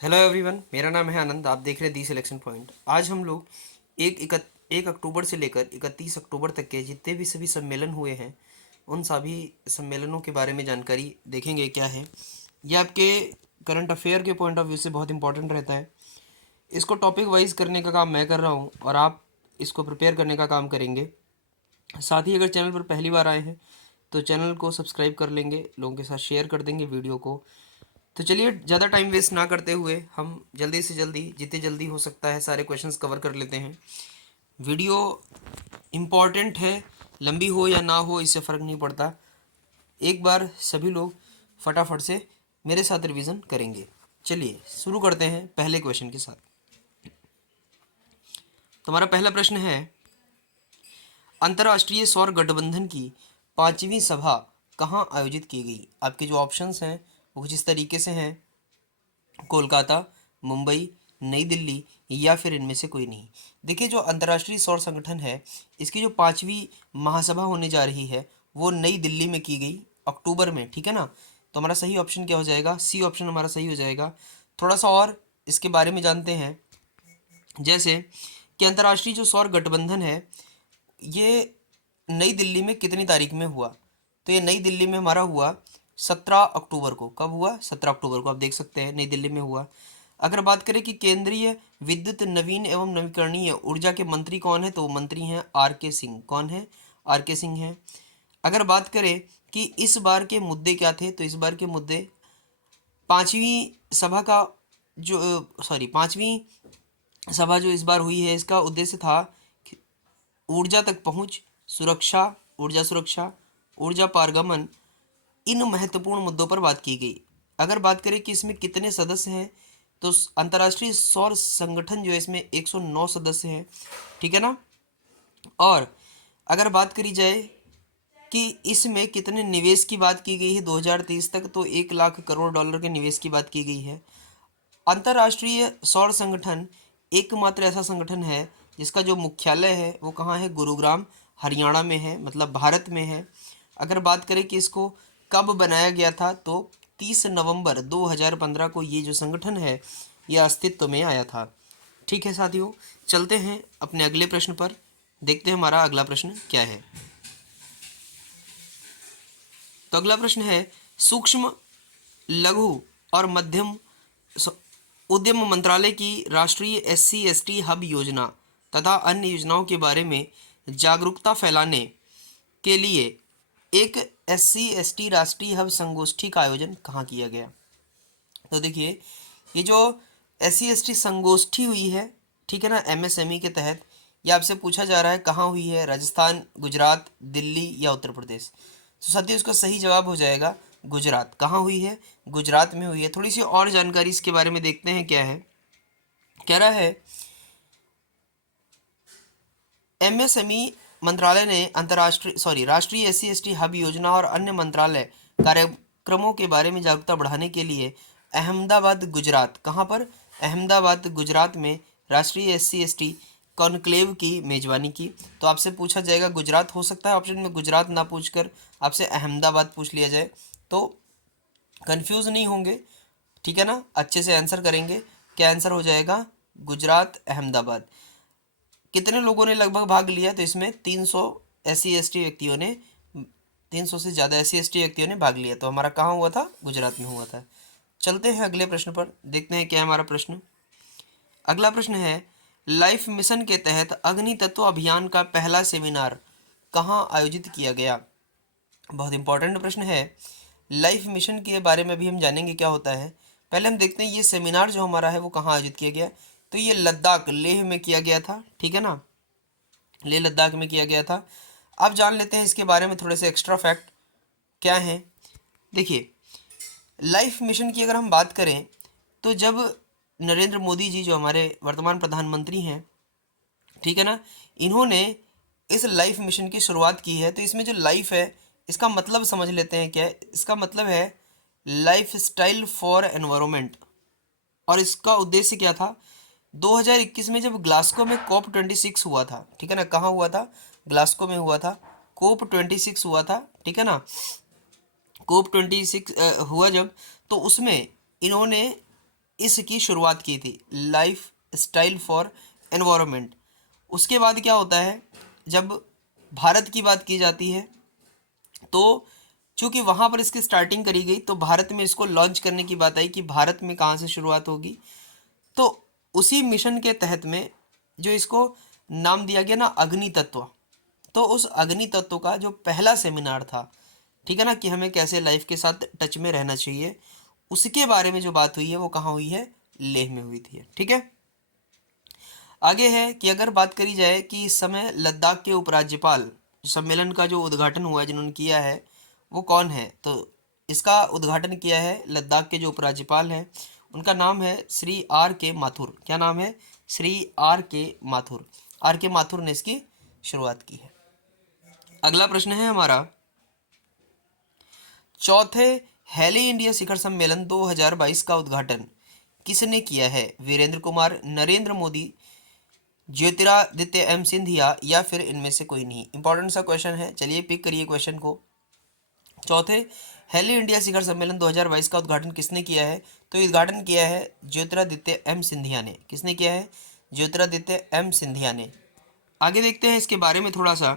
Hello everyone, मेरा नाम है आनंद। आप देख रहे हैं दी सिलेक्शन पॉइंट। आज हम लोग एक अक्टूबर से लेकर 31 अक्टूबर तक के जितने भी सभी सम्मेलन हुए हैं उन सभी सम्मेलनों के बारे में जानकारी देखेंगे। क्या है ये आपके करंट अफेयर के पॉइंट ऑफ व्यू से बहुत इंपॉर्टेंट रहता है। इसको टॉपिक वाइज करने का काम मैं कर रहा हूँ और आप इसको प्रिपेयर करने का काम करेंगे। साथ ही अगर चैनल पर पहली बार आए हैं तो चैनल को सब्सक्राइब कर लेंगे, लोगों के साथ शेयर कर देंगे वीडियो को। तो चलिए ज़्यादा टाइम वेस्ट ना करते हुए हम जल्दी से जल्दी जितने जल्दी हो सकता है सारे क्वेश्चंस कवर कर लेते हैं। वीडियो इम्पॉर्टेंट है, लंबी हो या ना हो इससे फ़र्क नहीं पड़ता। एक बार सभी लोग फटाफट से मेरे साथ रिवीजन करेंगे। चलिए शुरू करते हैं पहले क्वेश्चन के साथ। तुम्हारा पहला प्रश्न है, अंतर्राष्ट्रीय सौर गठबंधन की 5वीं सभा कहाँ आयोजित की गई? आपके जो ऑप्शंस हैं वो कुछ इस तरीके से हैं: कोलकाता, मुंबई, नई दिल्ली या फिर इनमें से कोई नहीं। देखिए, जो अंतर्राष्ट्रीय सौर संगठन है इसकी जो 5वीं महासभा होने जा रही है वो नई दिल्ली में की गई अक्टूबर में, ठीक है ना। तो हमारा सही ऑप्शन क्या हो जाएगा? सी ऑप्शन हमारा सही हो जाएगा। थोड़ा सा और इसके बारे में जानते हैं। जैसे कि अंतर्राष्ट्रीय जो सौर गठबंधन है ये नई दिल्ली में कितनी तारीख में हुआ? तो ये नई दिल्ली में हमारा हुआ 17 अक्टूबर को। कब हुआ? 17 अक्टूबर को। आप देख सकते हैं नई दिल्ली में हुआ। अगर बात करें कि केंद्रीय विद्युत नवीन एवं नवीकरणीय ऊर्जा के मंत्री कौन है, तो वो मंत्री हैं आर के सिंह। कौन है? आर के सिंह हैं। अगर बात करें कि इस बार के मुद्दे क्या थे, तो इस बार के मुद्दे पांचवी सभा का जो पांचवी सभा जो इस बार हुई है इसका उद्देश्य था ऊर्जा तक पहुंच, सुरक्षा, ऊर्जा सुरक्षा, ऊर्जा पारगमन, इन महत्वपूर्ण मुद्दों पर बात की गई। अगर बात करें कि इसमें कितने सदस्य हैं, तो अंतर्राष्ट्रीय सौर संगठन जो है इसमें 109 सदस्य हैं, ठीक है ना। और अगर बात करी जाए कि इसमें कितने निवेश की बात की गई है 2030 तक, तो 1 लाख करोड़ डॉलर के निवेश की बात की गई है। अंतर्राष्ट्रीय सौर संगठन एकमात्र ऐसा संगठन है जिसका जो मुख्यालय है वो कहाँ है? गुरुग्राम, हरियाणा में है, मतलब भारत में है। अगर बात करें कि इसको कब बनाया गया था, तो 30 नवंबर 2015 को ये जो संगठन है ये अस्तित्व में आया था। ठीक है साथियों, चलते हैं अपने अगले प्रश्न पर। देखते हैं हमारा अगला प्रश्न क्या है। तो अगला प्रश्न है, सूक्ष्म, लघु और मध्यम उद्यम मंत्रालय की राष्ट्रीय SC/ST हब योजना तथा अन्य योजनाओं के बारे में जागरूकता फैलाने के लिए एक SC/ST राष्ट्रीय हब संगोष्ठी का आयोजन कहाँ किया गया? तो देखिए, ये जो SC/ST संगोष्ठी हुई है, ठीक है ना, MSME के तहत, ये आपसे पूछा जा रहा है कहाँ हुई है? राजस्थान, गुजरात, दिल्ली या उत्तर प्रदेश। तो साथियों इसका सही जवाब हो जाएगा गुजरात। कहाँ हुई है? गुजरात में हुई है। थोड़ी सी और जानकारी इसके बारे में देखते हैं क्या है। कह रहा है MSME मंत्रालय ने राष्ट्रीय SC/ST हब योजना और अन्य मंत्रालय कार्यक्रमों के बारे में जागरूकता बढ़ाने के लिए अहमदाबाद गुजरात, कहाँ पर? अहमदाबाद गुजरात में राष्ट्रीय SC/ST कॉन्क्लेव की मेजबानी की। तो आपसे पूछा जाएगा गुजरात, हो सकता है ऑप्शन में गुजरात ना पूछकर आपसे अहमदाबाद पूछ लिया जाए, तो कंफ्यूज नहीं होंगे, ठीक है ना, अच्छे से आंसर करेंगे। क्या आंसर हो जाएगा? गुजरात, अहमदाबाद। कितने लोगों ने लगभग भाग लिया? तो इसमें 300 SC/ST व्यक्तियों ने, 300 से ज़्यादा SC/ST व्यक्तियों ने भाग लिया। तो हमारा कहाँ हुआ था? गुजरात में हुआ था। चलते हैं अगले प्रश्न पर, देखते हैं क्या है हमारा प्रश्न। अगला प्रश्न है, लाइफ मिशन के तहत अग्नि तत्व अभियान का पहला सेमिनार कहाँ आयोजित किया गया? बहुत इंपॉर्टेंट प्रश्न है। लाइफ मिशन के बारे में भी हम जानेंगे क्या होता है। पहले हम देखते हैं ये सेमिनार जो हमारा है वो कहाँ आयोजित किया गया। तो ये लद्दाख, लेह में किया गया था, ठीक है ना, लेह लद्दाख में किया गया था। अब जान लेते हैं इसके बारे में थोड़े से एक्स्ट्रा फैक्ट क्या हैं। देखिए, लाइफ मिशन की अगर हम बात करें तो जब नरेंद्र मोदी जी जो हमारे वर्तमान प्रधानमंत्री हैं, ठीक है ना, इन्होंने इस लाइफ मिशन की शुरुआत की है। तो इसमें जो लाइफ है इसका मतलब समझ लेते हैं क्या है। इसका मतलब है लाइफ स्टाइल फॉर एनवायरमेंट। और इसका उद्देश्य क्या था? 2021 में जब ग्लासगो में COP26 हुआ था, ठीक है ना, कहाँ हुआ था? ग्लासगो में हुआ था, COP26 हुआ था, ठीक है ना। COP26 हुआ जब, तो उसमें इन्होंने इसकी शुरुआत की थी, लाइफ स्टाइल फॉर एनवायरनमेंट। उसके बाद क्या होता है, जब भारत की बात की जाती है तो चूंकि वहाँ पर इसकी स्टार्टिंग करी गई तो भारत में इसको लॉन्च करने की बात आई कि भारत में कहाँ से शुरुआत होगी। तो उसी मिशन के तहत में जो इसको नाम दिया गया ना अग्नि तत्व, तो उस अग्नि तत्व का जो पहला सेमिनार था, ठीक है ना, कि हमें कैसे लाइफ के साथ टच में रहना चाहिए, उसके बारे में जो बात हुई है वो कहाँ हुई है, लेह में हुई थी। ठीक है, आगे है कि अगर बात करी जाए कि इस समय लद्दाख के उपराज्यपाल सम्मेलन का जो उद्घाटन हुआ है जिन्होंने किया है वो कौन है, तो इसका उद्घाटन किया है लद्दाख के जो उपराज्यपाल हैं, उनका नाम है श्री आर के माथुर। क्या नाम है, श्री आर के माथुर। आर के माथुर ने इसकी शुरुआत की है। अगला प्रश्न है हमारा, चौथे हेली इंडिया शिखर सम्मेलन 2022 का उद्घाटन किसने किया है, वीरेंद्र कुमार, नरेंद्र मोदी, ज्योतिरादित्य एम सिंधिया या फिर इनमें से कोई नहीं। इंपॉर्टेंट सा क्वेश्चन है, चलिए पिक करिए क्वेश्चन को। चौथे हेली इंडिया शिखर सम्मेलन 2022 का उद्घाटन किसने किया है, तो उद्घाटन किया है ज्योतिरादित्य एम सिंधिया ने। किसने किया है, ज्योतिरादित्य एम सिंधिया ने। आगे देखते हैं इसके बारे में थोड़ा सा।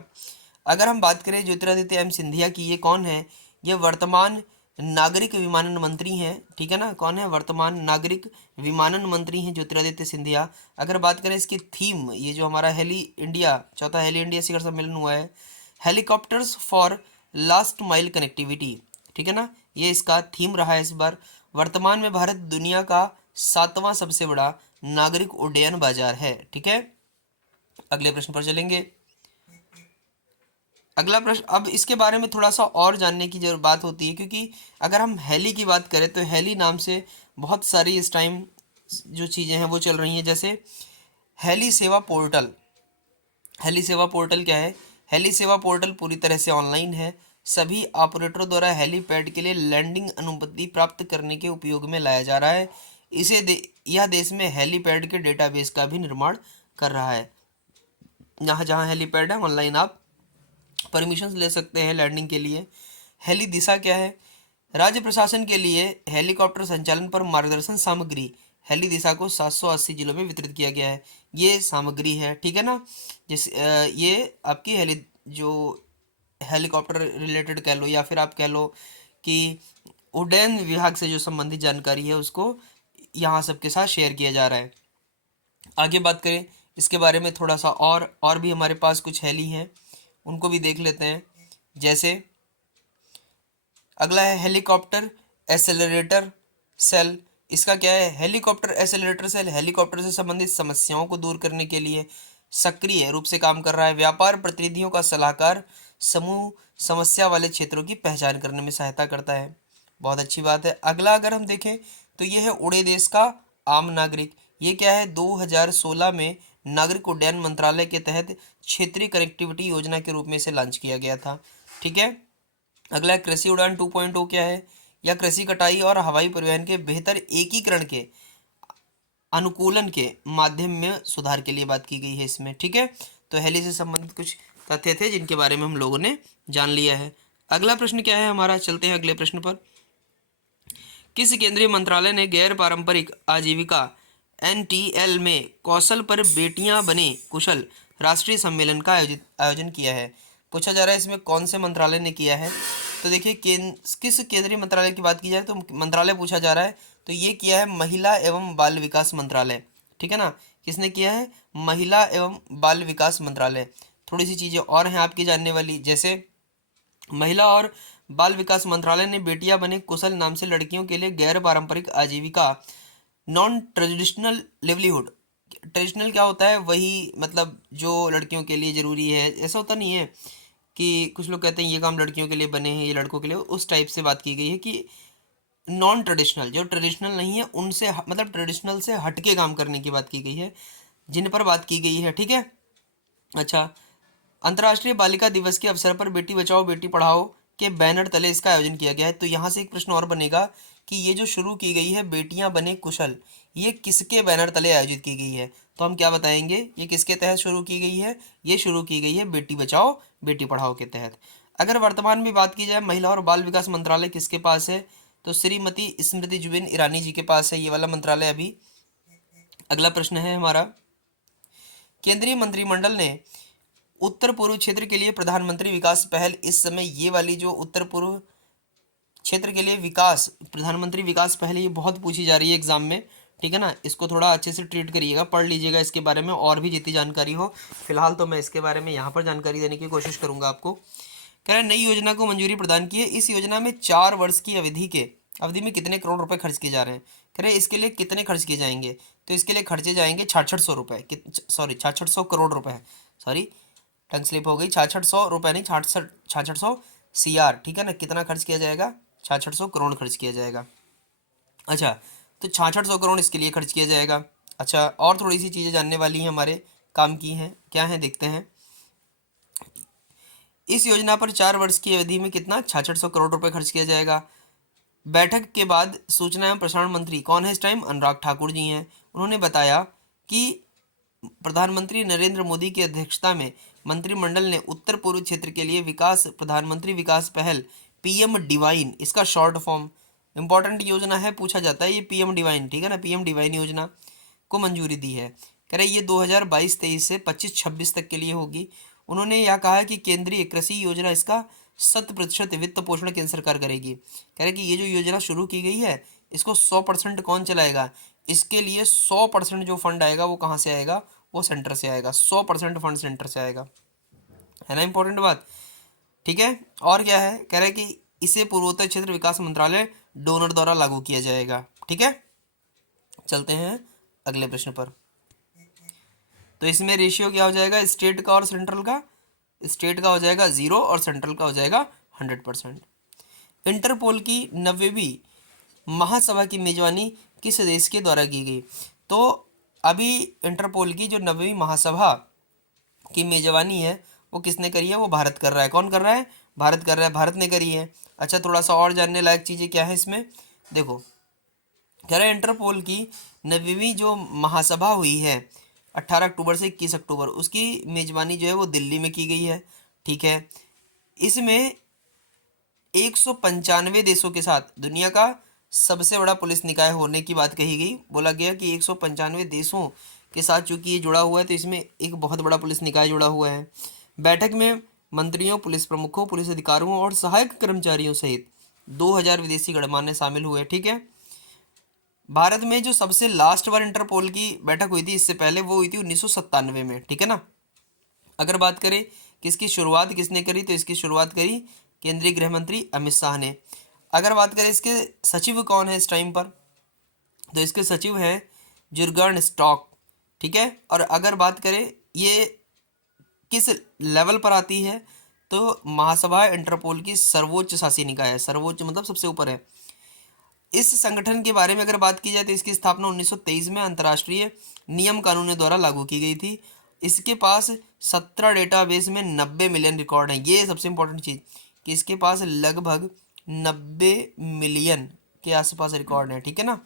अगर हम बात करें ज्योतिरादित्य एम सिंधिया की, ये कौन है, ये वर्तमान नागरिक विमानन मंत्री हैं। ठीक है ना, कौन है, वर्तमान नागरिक विमानन मंत्री हैं ज्योतिरादित्य सिंधिया। अगर बात करें इसकी थीम, ये जो हमारा हेली इंडिया, चौथा हेली इंडिया शिखर सम्मेलन हुआ है, helicopters for last mile connectivity, ठीक है ना, ये इसका थीम रहा है इस बार। वर्तमान में भारत दुनिया का 7वां सबसे बड़ा नागरिक उड्डयन बाजार है। ठीक है, अगले प्रश्न पर चलेंगे। अगला प्रश्न, अब इसके बारे में थोड़ा सा और जानने की जरूर बात होती है, क्योंकि अगर हम हेली की बात करें तो हेली नाम से बहुत सारी इस टाइम जो चीज़ें हैं वो चल रही हैं। जैसे हेली सेवा पोर्टल, हेली सेवा पोर्टल क्या है, हेली सेवा पोर्टल पूरी तरह से ऑनलाइन है। सभी ऑपरेटरों द्वारा हेलीपैड के लिए लैंडिंग अनुमति प्राप्त करने के उपयोग में लाया जा रहा है। यह देश में हेलीपैड के डेटाबेस का भी निर्माण कर रहा है। जहाँ जहाँ हेलीपैड है ऑनलाइन आप परमिशंस ले सकते हैं लैंडिंग के लिए। हेली दिशा क्या है, राज्य प्रशासन के लिए हेलीकॉप्टर संचालन पर मार्गदर्शन सामग्री हेली दिशा को 780 जिलों में वितरित किया गया है। ये सामग्री है, ठीक है ना, ये आपकी हेली जो हेलीकॉप्टर रिलेटेड कह लो या फिर आप कह लो कि उड्डयन विभाग से जो संबंधित जानकारी है उसको यहाँ सबके साथ शेयर किया जा रहा है। आगे बात करें इसके बारे में थोड़ा सा, और भी हमारे पास कुछ हेली हैं, उनको भी देख लेते हैं। जैसे अगला है हेलीकॉप्टर एसेलरेटर सेल। इसका क्या है, हेलीकॉप्टर एसेलरेटर सेल हेलीकॉप्टर से संबंधित समस्याओं को दूर करने के लिए सक्रिय रूप से काम कर रहा है। व्यापार प्रतिनिधियों का सलाहकार समूह समस्या वाले क्षेत्रों की पहचान करने में सहायता करता है। बहुत अच्छी बात है। अगला अगर हम देखें तो ये है उड़े देश का आम नागरिक। ये क्या है, 2016 में नागरिक उड्डयन मंत्रालय के तहत क्षेत्रीय कनेक्टिविटी योजना के रूप में इसे लॉन्च किया गया था। ठीक है, अगला कृषि उड़ान 2.0 क्या है, या कृषि कटाई और हवाई परिवहन के बेहतर एकीकरण के अनुकूलन के माध्यम में सुधार के लिए बात की गई है इसमें। ठीक है, तो हेली से संबंधित कुछ तथ्य थे जिनके बारे में हम लोगों ने जान लिया है। अगला प्रश्न क्या है हमारा, चलते हैं अगले प्रश्न पर। किस केंद्रीय मंत्रालय ने गैर पारंपरिक आजीविका एनटीएल में कौशल पर बेटियां बने कुशल राष्ट्रीय सम्मेलन का आयोजन किया है। पूछा जा रहा है इसमें कौन से मंत्रालय ने किया है, तो देखिए किस केंद्रीय मंत्रालय की बात की जाए तो मंत्रालय पूछा जा रहा है, तो ये किया है महिला एवं बाल विकास मंत्रालय। ठीक है ना, किसने किया है, महिला एवं बाल विकास मंत्रालय। थोड़ी सी चीज़ें और हैं आपकी जानने वाली, जैसे महिला और बाल विकास मंत्रालय ने बेटियां बने कुशल नाम से लड़कियों के लिए गैर पारंपरिक आजीविका नॉन ट्रेडिशनल लिवलीहुड। ट्रेडिशनल क्या होता है, वही मतलब जो लड़कियों के लिए ज़रूरी है, ऐसा होता नहीं है कि कुछ लोग कहते हैं ये काम लड़कियों के लिए बने हैं ये लड़कों के लिए, उस टाइप से बात की गई है कि नॉन ट्रेडिशनल, जो ट्रेडिशनल नहीं है उनसे मतलब ट्रेडिशनल से हटके काम करने की बात की गई है, जिन पर बात की गई है। ठीक है, अच्छा, अंतर्राष्ट्रीय बालिका दिवस के अवसर पर बेटी बचाओ बेटी पढ़ाओ के बैनर तले इसका आयोजन किया गया है। तो यहाँ से एक प्रश्न और बनेगा कि ये जो शुरू की गई है बेटियां बने कुशल, ये किसके बैनर तले आयोजित की गई है, तो हम क्या बताएंगे, ये किसके तहत शुरू की गई है, ये शुरू की गई है बेटी बचाओ बेटी पढ़ाओ के तहत। अगर वर्तमान में बात की जाए महिला और बाल विकास मंत्रालय किसके पास है, तो श्रीमती स्मृति जुबिन ईरानी जी के पास है ये वाला मंत्रालय अभी। अगला प्रश्न है हमारा, केंद्रीय मंत्रिमंडल ने उत्तर पूर्व क्षेत्र के लिए प्रधानमंत्री विकास पहल, इस समय ये वाली जो उत्तर पूर्व क्षेत्र के लिए विकास प्रधानमंत्री विकास पहल ये बहुत पूछी जा रही है एग्जाम में, ठीक है ना, इसको थोड़ा अच्छे से ट्रीट करिएगा, पढ़ लीजिएगा इसके बारे में और भी जितनी जानकारी हो। फिलहाल तो मैं इसके बारे में यहाँ पर जानकारी देने की कोशिश करूँगा आपको। कह रहे हैं नई योजना को मंजूरी प्रदान की है, इस योजना में 4 वर्ष की अवधि में कितने करोड़ रुपए खर्च किए जा रहे हैं। कह रहे हैं इसके लिए कितने खर्च किए जाएंगे, तो इसके लिए खर्चे जाएंगे 6600 रुपये, सॉरी 6600 करोड़ रुपए, सॉरी टंग स्लिप हो गई, 6600 रुपये नहीं, 6600 CR, ठीक है ना। कितना खर्च किया जाएगा, 6600 करोड़ खर्च किया जाएगा। अच्छा, तो 6600 करोड़ इसके लिए खर्च किया जाएगा। अच्छा, और थोड़ी सी चीज़ें जानने वाली हैं हमारे काम की हैं, क्या हैं देखते हैं। इस योजना पर 4 वर्ष की अवधि में कितना 6600 करोड़ रुपए खर्च किया जाएगा। बैठक के बाद सूचना एवं प्रसारण मंत्री कौन है इस टाइम, अनुराग ठाकुर जी हैं। उन्होंने बताया कि प्रधानमंत्री नरेंद्र मोदी की अध्यक्षता में मंत्रिमंडल ने उत्तर पूर्व क्षेत्र के लिए प्रधानमंत्री विकास पहल PM डिवाइन, इसका शॉर्ट फॉर्म, इंपॉर्टेंट योजना है, पूछा जाता है ये PM डिवाइन, ठीक है ना, PM डिवाइन योजना को मंजूरी दी है। कह रहे ये 2022-23 से 25-26 तक के लिए होगी। उन्होंने यह कहा कि केंद्रीय कृषि योजना इसका 100% वित्त पोषण केंद्र सरकार करेगी। कह रहे कि ये जो योजना शुरू की गई है इसको 100% कौन चलाएगा, इसके लिए 100% जो फंड आएगा वो कहाँ से आएगा, वो सेंटर से आएगा, 100% फंड सेंटर से आएगा, है ना, इंपॉर्टेंट बात, ठीक है। और क्या है, कह रहे कि इसे पूर्वोत्तर क्षेत्र विकास मंत्रालय डोनर द्वारा लागू किया जाएगा, ठीक है। चलते हैं अगले प्रश्न पर। तो इसमें रेशियो क्या हो जाएगा, स्टेट का और सेंट्रल का, स्टेट का हो जाएगा 0 और सेंट्रल का हो जाएगा 100%। इंटरपोल की 90वीं महासभा की मेजबानी किस देश के द्वारा की गई, तो अभी इंटरपोल की जो 90वीं महासभा की मेजबानी है वो किसने करी है, वो भारत कर रहा है। कौन कर रहा है, भारत कर रहा है, भारत ने करी है। अच्छा, थोड़ा सा और जानने लायक चीज़ें क्या है इसमें, देखो कह रहे हैं इंटरपोल की 90वीं जो महासभा हुई है 18 अक्टूबर से 21 अक्टूबर, उसकी मेजबानी जो है वो दिल्ली में की गई है, ठीक है। इसमें 195 देशों के साथ दुनिया का सबसे बड़ा पुलिस निकाय होने की बात कही गई। बोला गया कि 195 देशों के साथ चूंकि ये जुड़ा हुआ है तो इसमें एक बहुत बड़ा पुलिस निकाय जुड़ा हुआ है। बैठक में मंत्रियों, पुलिस प्रमुखों, पुलिस अधिकारियों और सहायक कर्मचारियों सहित 2000 विदेशी गणमान्य शामिल हुए, ठीक है। भारत में जो सबसे लास्ट बार इंटरपोल की बैठक हुई थी इससे पहले, वो हुई थी 1997 में, ठीक है ना। अगर बात करें कि इसकी शुरुआत किसने करी, तो इसकी शुरुआत करी केंद्रीय गृह मंत्री अमित शाह ने। अगर बात करें इसके सचिव कौन है इस टाइम पर, तो इसके सचिव हैं जुर्गन स्टॉक, ठीक है। और अगर बात करें ये किस लेवल पर आती है, तो महासभा इंटरपोल की सर्वोच्च शासी निकाय है, सर्वोच्च मतलब सबसे ऊपर है। इस संगठन के बारे में अगर बात की जाए तो इसकी स्थापना 1923 में अंतर्राष्ट्रीय नियम कानूनों द्वारा लागू की गई थी। इसके पास 17 डेटाबेस में 90 मिलियन रिकॉर्ड हैं। ये सबसे इंपॉर्टेंट चीज़ कि इसके पास लगभग 90 मिलियन के आसपास रिकॉर्ड हैं, ठीक है ना।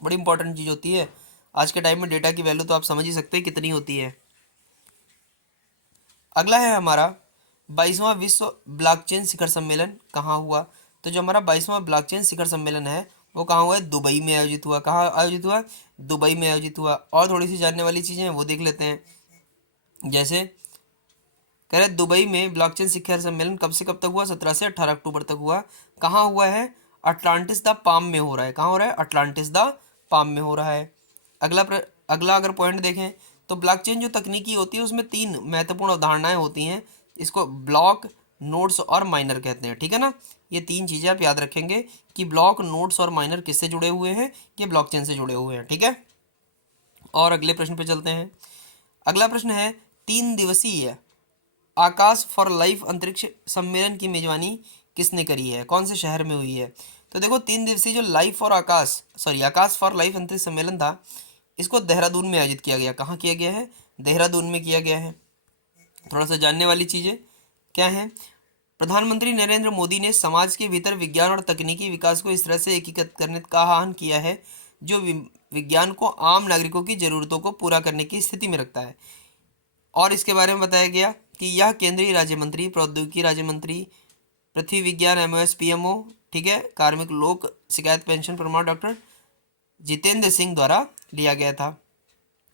बड़ी इंपॉर्टेंट चीज़ होती है आज के टाइम में, डेटा की वैल्यू तो आप समझ ही सकते हैं कितनी होती है। अगला है हमारा 22वां विश्व ब्लॉकचेन शिखर सम्मेलन कहाँ हुआ, तो जो हमारा 22वां ब्लॉकचेन शिखर सम्मेलन है वो कहाँ हुआ है, दुबई में आयोजित हुआ। कहाँ आयोजित हुआ, दुबई में आयोजित हुआ। और थोड़ी सी जानने वाली चीज़ें हैं वो देख लेते हैं। जैसे कह रहे दुबई में ब्लॉकचेन शिखर सम्मेलन कब से कब तक हुआ, 17 से 18 अक्टूबर तक हुआ। कहाँ हुआ है, अटलांटिस द पाम में हो रहा है। कहाँ हो रहा है, अटलांटिस द पाम में हो रहा है। अगला अगर पॉइंट देखें तो ब्लॉकचेन जो तकनीकी होती है उसमें 3 महत्वपूर्ण अवधारणाएं होती हैं। इसको ब्लॉक, नोड्स और माइनर कहते हैं, ठीक है ना। ये 3 चीज़ें आप याद रखेंगे कि ब्लॉक, नोड्स और माइनर किससे जुड़े हुए हैं, ये ब्लॉकचेन से जुड़े हुए हैं, ठीक है। और अगले प्रश्न पे चलते हैं। अगला प्रश्न है 3 दिवसीय आकाश फॉर लाइफ अंतरिक्ष सम्मेलन की मेजबानी किसने करी है, कौन से शहर में हुई है। तो देखो 3 दिवसीय जो आकाश फॉर लाइफ अंतरिक्ष सम्मेलन था, इसको देहरादून में आयोजित किया गया। कहाँ किया गया है, देहरादून में किया गया है। थोड़ा सा जानने वाली चीज़ें क्या हैं, प्रधानमंत्री नरेंद्र मोदी ने समाज के भीतर विज्ञान और तकनीकी विकास को इस तरह से एकीकृत करने का आह्वान किया है जो विज्ञान को आम नागरिकों की ज़रूरतों को पूरा करने की स्थिति में रखता है। और इसके बारे में बताया गया कि यह केंद्रीय राज्य मंत्री, प्रौद्योगिकी राज्य मंत्री, पृथ्वी विज्ञान MOS PMO, ठीक है, कार्मिक लोक शिकायत पेंशन प्रमाण डॉक्टर जितेंद्र सिंह द्वारा लिया गया था।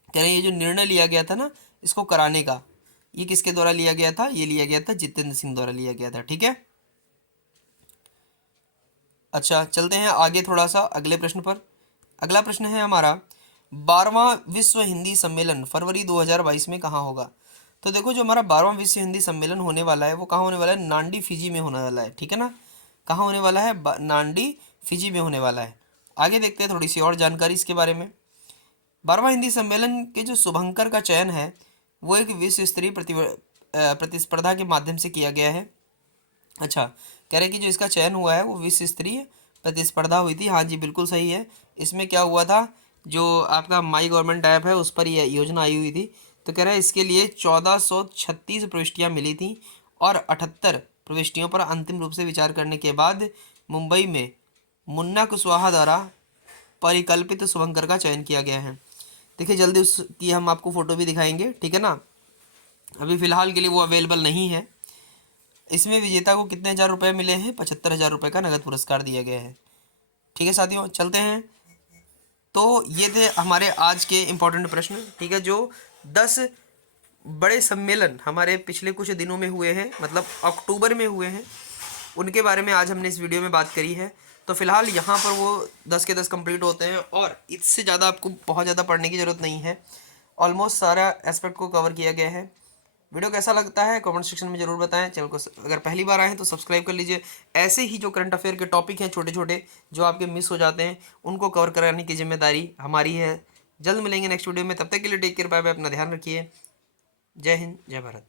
कह रहे हैं ये जो निर्णय लिया गया था ना इसको कराने का, ये किसके द्वारा लिया गया था? ये लिया गया था जितेंद्र सिंह द्वारा लिया गया था। ठीक है, अच्छा चलते हैं आगे थोड़ा सा अगले प्रश्न पर। अगला प्रश्न है हमारा, 12वां विश्व हिंदी सम्मेलन फरवरी 2022 में कहाँ होगा? तो देखो जो हमारा 12वां विश्व हिंदी सम्मेलन होने वाला है वो कहाँ होने वाला है? नांडी फिजी में होने वाला है। ठीक है ना, कहाँ होने वाला है? नांडी फिजी में होने वाला है। आगे देखते हैं थोड़ी सी और जानकारी इसके बारे में। 12वां हिंदी सम्मेलन के जो शुभंकर का चयन है वो एक विश्व स्तरीय प्रतिस्पर्धा के माध्यम से किया गया है। अच्छा, कह रहे हैं कि जो इसका चयन हुआ है वो विश्व स्तरीय प्रतिस्पर्धा हुई थी। हाँ जी बिल्कुल सही है। इसमें क्या हुआ था, जो आपका माई गवर्नमेंट ऐप है उस पर यह योजना आई हुई थी। तो कह रहा है इसके लिए 1436 प्रविष्टियाँ मिली थी और 78 प्रविष्टियों पर अंतिम रूप से विचार करने के बाद मुंबई में मुन्ना कुशवाहा द्वारा परिकल्पित शुभंकर का चयन किया गया है। देखिए जल्दी उसकी हम आपको फ़ोटो भी दिखाएंगे। ठीक है ना, अभी फ़िलहाल के लिए वो अवेलेबल नहीं है। इसमें विजेता को कितने हज़ार रुपये मिले हैं? 75,000 रुपये का नगद पुरस्कार दिया गया है। ठीक है साथियों, चलते हैं। तो ये थे हमारे आज के इम्पोर्टेंट प्रश्न। ठीक है, जो 10 बड़े सम्मेलन हमारे पिछले कुछ दिनों में हुए हैं, मतलब अक्टूबर में हुए हैं, उनके बारे में आज हमने इस वीडियो में बात करी है। तो फिलहाल यहाँ पर वो 10 के 10 कंप्लीट होते हैं और इससे ज़्यादा आपको बहुत ज़्यादा पढ़ने की ज़रूरत नहीं है। ऑलमोस्ट सारा एस्पेक्ट को कवर किया गया है। वीडियो कैसा लगता है कमेंट सेक्शन में ज़रूर बताएं। चैनल को अगर पहली बार आए हैं तो सब्सक्राइब कर लीजिए। ऐसे ही जो करंट अफेयर के टॉपिक हैं छोटे छोटे जो आपके मिस हो जाते हैं उनको कवर कराने की जिम्मेदारी हमारी है। जल्द मिलेंगे नेक्स्ट वीडियो में, तब तक के लिए टेक केयर, बाय बाय, अपना ध्यान रखिए। जय हिंद, जय भारत।